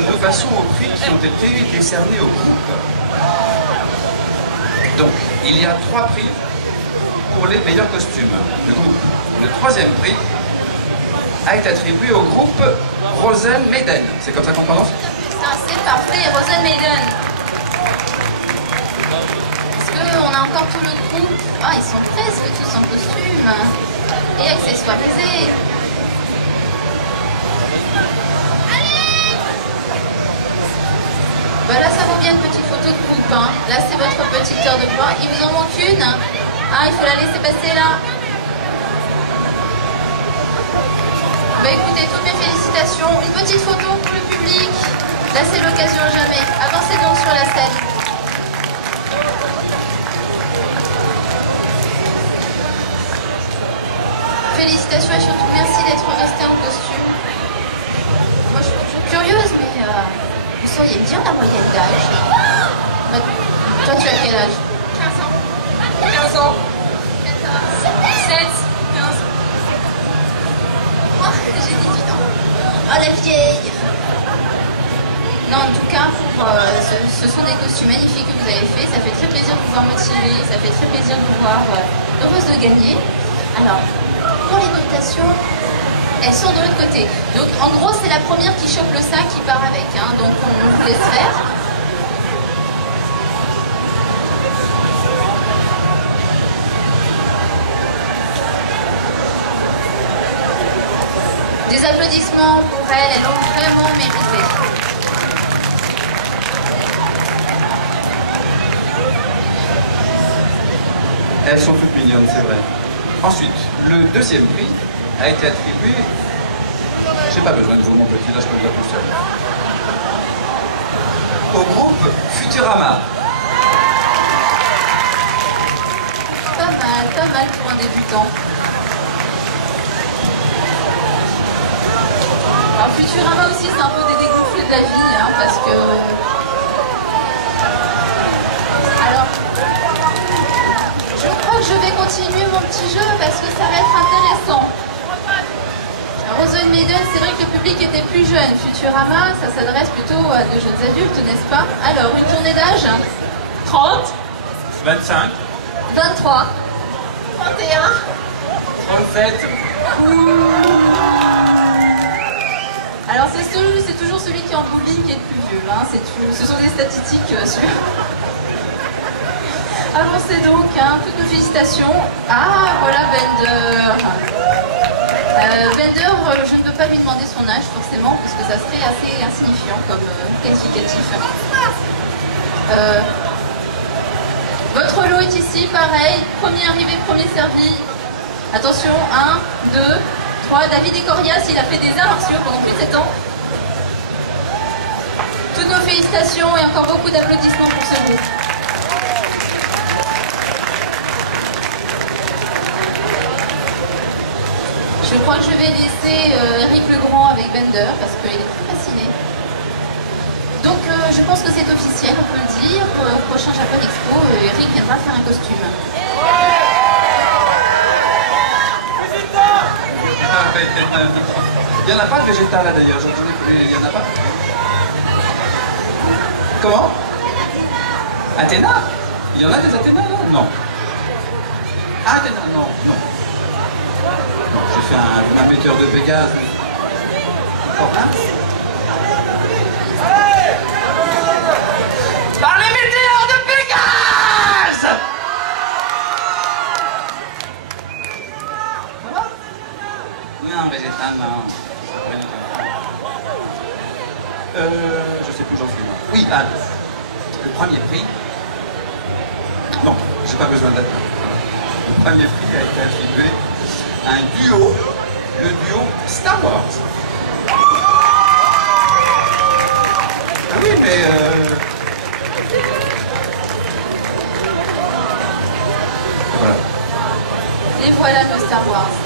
nous passons aux prix qui ont été décernés au groupe. Donc, il y a 3 prix pour les meilleurs costumes de groupe. Le 3e prix a été attribué au groupe Rosen Maiden. C'est comme ça qu'on prononce? C'est parfait, Rosen Maiden. Est-ce qu'on a encore tout le groupe? Ah, ils sont presque tous en costume et accessoirisés. Bah là, ça vaut bien une petite photo de groupe. Hein. Là, c'est votre petite heure de gloire. Il vous en manque une? Ah, il faut la laisser passer là. Bah écoutez, toutes mes félicitations. Une petite photo pour le public. Là, c'est l'occasion à jamais. Avancez donc sur la scène. Félicitations et surtout merci d'être resté en costume. Moi, je suis toujours curieuse, mais vous sauriez me dire la moyenne d'âge? Bah, toi, tu as quel âge? 15 ans. 15 ans. 7. 15. Oh, j'ai 18 ans. Oh, la vieille! Non, en tout cas, ce sont des costumes magnifiques que vous avez faits. Ça fait très plaisir de vous voir motiver. Ça fait très plaisir de vous voir heureuse de gagner. Alors, pour les notations, elles sont de l'autre côté. Donc, en gros, c'est la première qui chope le sac qui part avec. Hein. Donc, on vous laisse faire. Des applaudissements pour elle, elles l'ont vraiment mérité. Elles sont toutes mignonnes, c'est vrai. Ensuite, le 2e prix a été attribué... J'ai pas besoin de vous, mon petit, là je peux le faire tout seul. Au groupe Futurama. Pas mal pour un débutant. Alors Futurama aussi, c'est un peu des dégonflés de la vie, hein, parce que... Alors, je crois que je vais continuer mon petit jeu parce que ça va être intéressant. Rosen Maiden, c'est vrai que le public était plus jeune. Futurama, ça s'adresse plutôt à de jeunes adultes, n'est-ce pas? Alors, une tournée d'âge? 30? 25. 23? 31? 37. Alors, c'est toujours celui qui est en bowling qui est le plus vieux. Hein. Ce sont des statistiques sûres. Avancez donc, hein, toutes nos félicitations. Ah, voilà Bender. Bender, je ne peux pas lui demander son âge forcément, parce que ça serait assez insignifiant comme qualificatif. Votre lot est ici, pareil. Premier arrivé, premier servi. Attention, 1, 2, 3. David Ecorias, il a fait des arts martiaux pendant plus de 7 ans. Toutes nos félicitations et encore beaucoup d'applaudissements pour ce groupe. Je crois que je vais laisser Eric Legrand avec Bender parce qu'il est très fasciné. Donc je pense que c'est officiel, on peut le dire. Prochain Japan Expo, Eric viendra faire un costume. Il n'y en a pas de végétal là d'ailleurs, il n'y en a pas. Comment? Athéna? Il y en a des Athéna là? Non. Athéna, non, non. Non, j'ai fait un metteur de Pégase. Encore un? Par les météores de Pégase! Voilà. Non, végétal, non. Je sais plus où j'en suis là. Oui, ah, le premier prix. Non, j'ai pas besoin d'être là. Le premier prix a été attribué à un duo, le duo Star Wars. Ah oui, mais voilà. Et voilà nos Star Wars.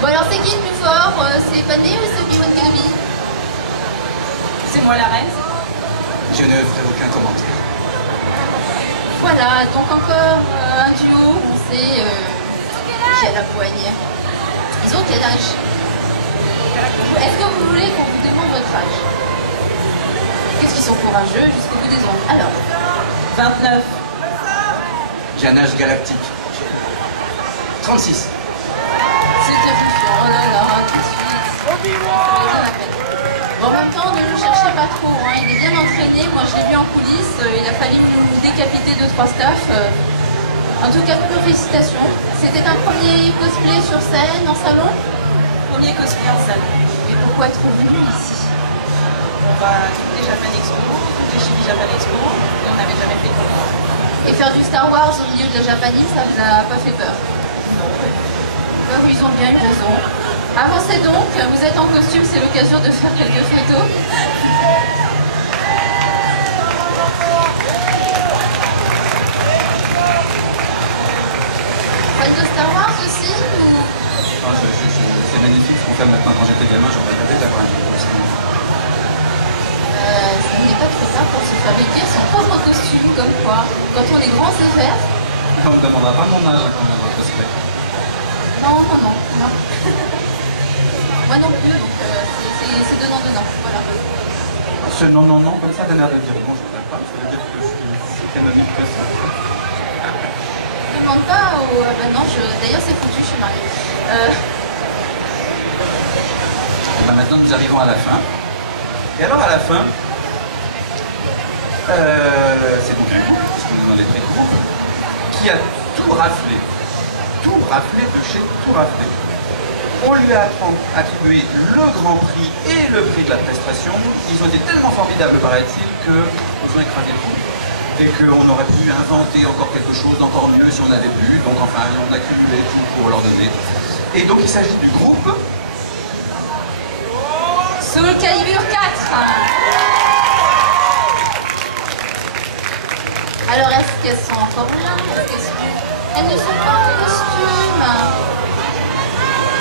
Bon alors c'est qui le plus fort? C'est Padmé ou c'est Obi-Wan Kenobi? C'est moi la reine. Je ne ferai aucun commentaire. Voilà, donc encore un duo, on sait qui a la poigne. Ils ont quel âge? Est-ce que vous voulez qu'on vous demande votre âge? Qu'est-ce qu'ils sont courageux jusqu'au bout des ongles? Alors, 29. J'ai un âge galactique. 36. c'est terrifiant. Oh là là, tout de suite. Ça fait la peine. Bon, en même temps, ne le cherchez pas trop. Hein. Il est bien entraîné. Moi, je l'ai vu en coulisses. Il a fallu nous décapiter 2-3 staffs. En tout cas, toutes nos félicitations. C'était un premier cosplay sur scène, en salon. Premier cosplay en salle. Et pourquoi être venu ici? On va toutes les Japan Expo, toutes les Chibi Japan Expo, et on n'avait jamais fait comme ça. Et faire du Star Wars au milieu de la Japanime, ça vous a pas fait peur? Non. Ils ont bien eu raison. Avancez donc, vous êtes en costume, c'est l'occasion de faire quelques photos. Fan de Star Wars aussi ou... Non, c'est magnifique ce qu'on fait maintenant. Quand j'étais gamin, j'aurais rêvé d'avoir un truc comme ça. Ça n'est pas trop tard pour se fabriquer son propre costume, comme quoi. Quand on est grand, c'est faire. On ne me demandera pas mon âge quand on va cosplay. Non. Moi non plus, donc c'est donnant. Voilà. Ce non, comme ça, d'un air de dire bon, je ne voudrais pas, ça veut dire que je suis si canonique que ça. Je ne demande pas au... non, d'ailleurs c'est foutu, je suis mariée. Maintenant, nous arrivons à la fin. Et alors, à la fin, c'est donc un groupe, parce que nous demandez très groupe, qui a tout raflé de chez tout raflé. On lui a attribué le grand prix et le prix de la prestation. Ils ont été tellement formidables, paraît-il, qu'ils ont écrasé le groupe. Et qu'on aurait pu inventer encore quelque chose d'encore mieux si on avait pu. Donc enfin, on a cumulé tout pour leur donner. Et donc il s'agit du groupe Soul Calibur 4. Alors est-ce qu'elles sont encore là? Elles ne sont pas en costume.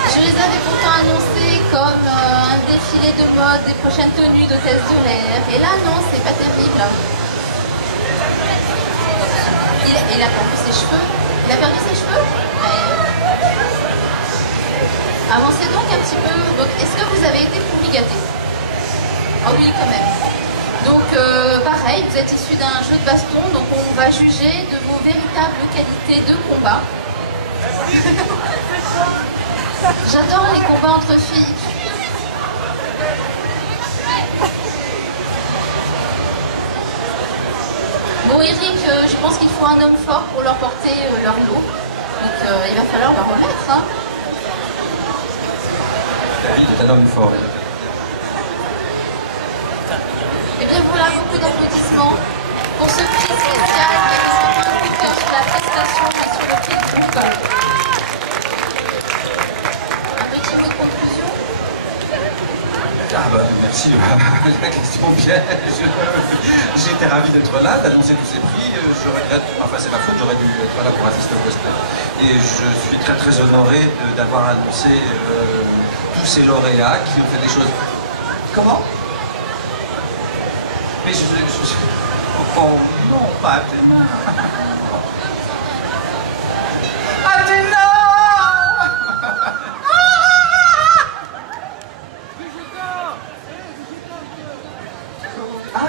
Je les avais pourtant annoncées comme un défilé de mode des prochaines tenues d'hôtesse de l'air. Et là non, c'est pas terrible. Il a perdu ses cheveux. Il a perdu ses cheveux. Avancez donc un petit peu. Donc, est-ce que vous avez été pourri gâté? Oh oui, quand même. Donc, pareil, vous êtes issu d'un jeu de baston, donc on va juger de vos véritables qualités de combat. J'adore les combats entre filles. Bon, Eric, je pense qu'il faut un homme fort pour leur porter leur lot. Donc, il va falloir leur remettre. Hein. David est un homme fort. Et bien voilà, beaucoup d'applaudissements pour ce prix spécial qui a fait un coup de cœur sur la prestation et sur le prix de groupe. Un petit mot de conclusion? Ah bah merci, la question piège. J'étais ravi d'être là, d'annoncer tous ces prix. Je regrette, enfin c'est ma faute, j'aurais dû être là pour assister au cosplay. Et je suis très très honoré d'avoir annoncé tous ces lauréats qui ont fait des choses. Comment? Mais oh non, pas Athéna. Athéna! Ah,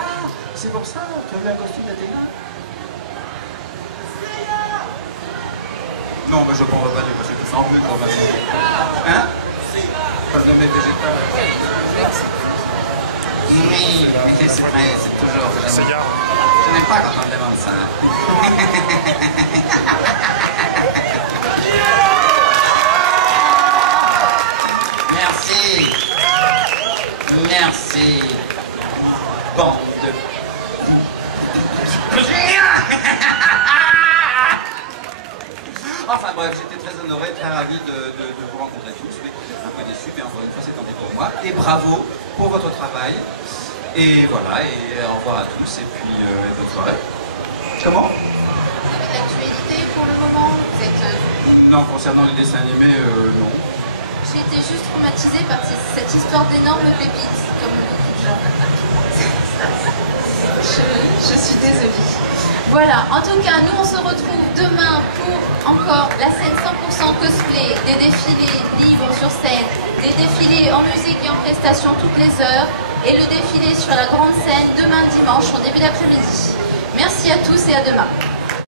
c'est pour ça que tu as eu un costume d'Athéna? Non, bah je ne prendrai pas du parce que tu sens mieux quand même. Hein? Pas nommé végétal. Oui, mais c'est toujours... Je n'aime pas quand on me demande ça. Merci. Merci. Bande de... Enfin bref, j'étais très honoré, très ravi de vous rencontrer tous, mais un peu déçu, mais encore une fois c'est tant pis pour moi. Et bravo pour votre travail. Et voilà, et au revoir à tous, et puis bonne soirée. Comment? Vous avez de l'actualité pour le moment? Vous êtes... Non, concernant les dessins animés, non. J'ai été juste traumatisée par cette histoire d'énormes pépites, comme beaucoup de gens. Je suis désolée. Voilà, en tout cas, nous on se retrouve demain pour encore la scène 100% cosplay, des défilés libres sur scène, des défilés en musique et en prestation toutes les heures, et le défilé sur la grande scène demain dimanche en début d'après-midi. Merci à tous et à demain.